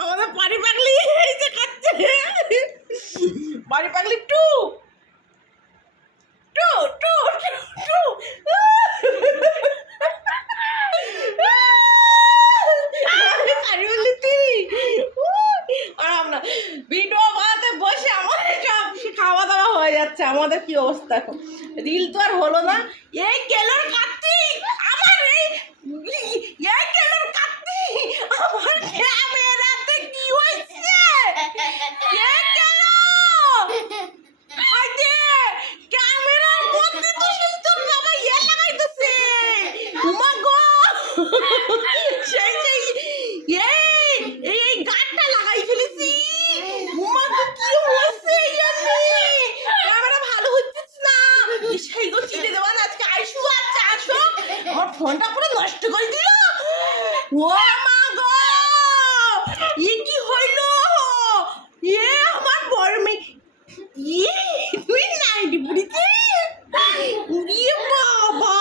আমাদের বাড়ি পাগলি এই যে খাচ্ছে। বাড়ি পাগলি টু টু টু বাড়ি পাগলি তুই আর আমরা ভিডিও বানাতে বসে আমাদের সব খাওয়া দাওয়া হয়ে যাচ্ছে আমাদের কি অবস্থা এখন? রিল তো আর হলো না। এই কেলোর কার্তিক আমার এই এই কেলোর কার্তিক আমার ক্যামেরাতে কি হয়েছে? এই কেলো হাইতে ক্যামেরার মধ্যে তো সেই তোর বাবা ইয়ে লাগাইতেছে। উমা গো! সেই সেই এই এই এই গানটা লাগাই ফেলেছি উমা গো কি হয়েছে ইয়ানি ক্যামেরা ভালো হচ্ছে না সেই গো চিনে দেওয়া না আজকে আইসু আচ্ছা আসো আমার ফোনটা পুরো নষ্ট করে দিল ও মা গো! হইল? এ আমার বড় তুই নাইটি বাবা!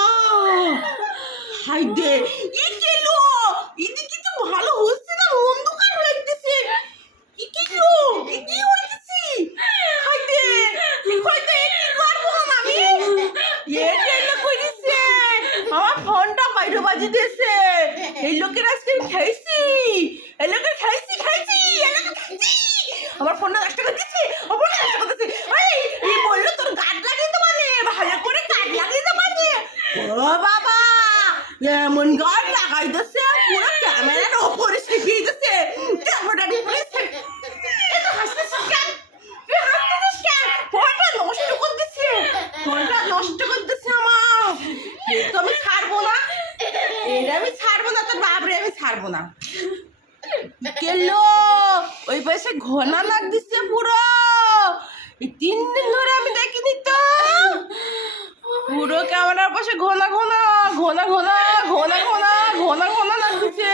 হাই দে কেলো এদিকে তো ভালো হচ্ছে না অন্ধকার লাগতেছে কি কেলো এ কি হইতেছি হাই দে কি হইতে কি করব আমি এ কেলো কইছে আমার ফোনটা বাইরে বাজি দিয়েছে এই লোকের আজকে খাইছি এই লোকের খাইছি খাইছি এই লোকের খাইছি আমার ফোনটা নষ্ট করে দিচ্ছে আমার ফোনটা নষ্ট করে দিচ্ছে এই এই বলল তোর গার্ড লাগিয়ে তো মানে ভালো করে গার্ড লাগিয়ে তো মানে ও বাবা! এমন গার্ড লাগাই দিচ্ছে পুরো ক্যামেরার ওপরে শিখিয়ে দিচ্ছে ক্যামেরার উপরে এত হাসতেছিস কেন? তুই হাসতেছিস কেন? ফোনটা নষ্ট করে দিচ্ছে ফোনটা নষ্ট করে দিচ্ছে আমার। তো আমি ছাড়বো না। এটা আমি ছাড়বো না, তোর বাপরে আমি ছাড়বো না। কেলো ওই পাশে ঘনা দিচ্ছে পুরো। তিন দিন ধরে আমি দেখিনি তো পুরো ক্যামেরার পাশে ঘোলা ঘোলা ঘোলা ঘোলা ঘোলা ঘোলা ঘোলা ঘোলা লাগছে।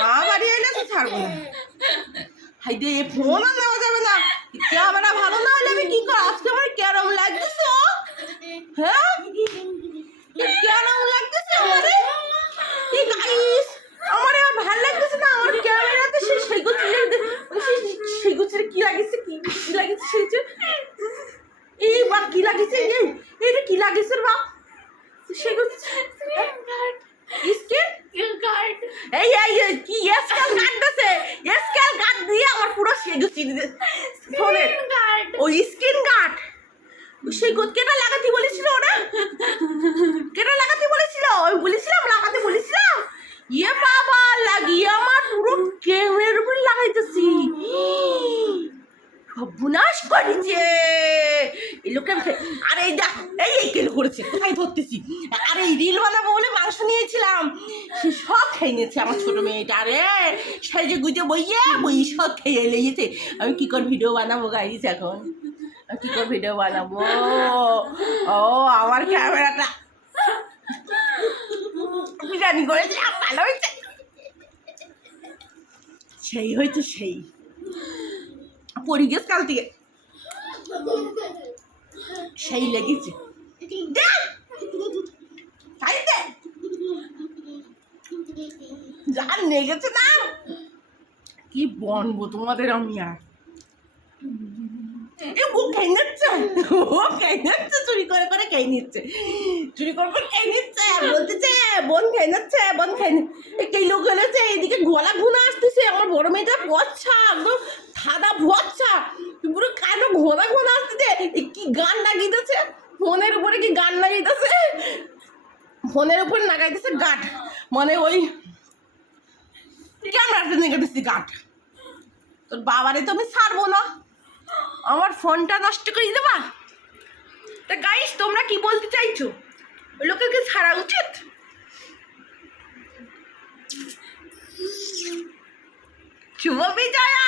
মা বাড়ি এলে তো ছাড়বো না। হাই এ ফোন আর নেওয়া যাবে না। ক্যামেরা ভালো না হলে আমি কি কর আজকে আমার কেরম লাগতেছে, ও। হ্যাঁ এ ক্যারম লাগতেছে আমারে এই গাইস আমার আর ভালো লাগতেছে না আমার ক্যামেরাতে সেই সেই গুছিয়ে সেই গুছিয়ে কি লাগিছে কি কি লাগিছে সেই যে এই বা কি লাগিছে এই এটা কি লাগিছে রে বাপ সেই গুছিয়ে স্কিন এই এই কি এসকাল কাটতেছে? এসকাল কাট দিয়ে আমার পুরো সেজু চিনি ফোনের ওই স্কিন গার্ড সেই গোদকেটা লাগাতে বলেছিল ওরা কেটা লাগাতে বলেছিল আমি বলেছিলাম লাগাতে বলেছিলাম ইয়ে বাবা লাগিয়ে আমার পুরো ক্যামেরার উপর লাগাইতেছি সর্বনাশ করেছে। এই লোকে আরে এই দেখ, এই এই কেন করেছে? কোথায় ধরতেছি? আরে এই রিল বানাবো বলে মাংস নিয়েছিলাম। সে সব খেয়ে নিয়েছে আমার ছোট মেয়েটা। আরে সেই যে গুজে বইয়ে বই সব খেয়ে লেগেছে। আমি কী করে ভিডিও বানাবো গাইস এখন? কি করে ভিডিও বানাবো? ও, আমার ক্যামেরাটা বিরিয়ানি করেছিলাম, ভালো হয়েছে। সেই হয়তো সেই। পরিবেশ কাল থেকে। সেই লেগেছে। দে! তাই দে! যা লেগেছে না, কি বনবো তোমাদের আমি আর। ও খেয়ে নিচ্ছে। ও খেয়ে নিচ্ছে, চুরি করে করে খেয়ে নিচ্ছে। চুরি করে করে খেয়ে নিচ্ছে বলতেছে বোন খেয়ে নিচ্ছে, বোন খেয়ে নিচ্ছে এই লোক হলেছে এদিকে গলা ঘুনা আসতেছে, আমার বড় মেয়েটা পচ্ছা একদম সাদা ভচ্ছা পুরো কানো ঘোনা ঘোনা আসতেছে? কি গান লাগিয়েছে ফোনের উপরে কি গান লাগিয়েছে ফোনের উপরে লাগাইতেছে গাঠ মানে ওই ক্যামেরাতে লাগাইতেছি গাঠ তোর বাবারে তো আমি ছাড়বো না। আমার ফোনটা নষ্ট করে দেবা? তা গাইস তোমরা কি বলতে চাইছো? ওই লোকেকে ছাড়া উচিত? শুভ বিজয়া!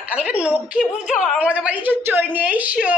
আর কালকে নক্ষী পুজো আমাদের বাড়ি চই নিয়ে এসো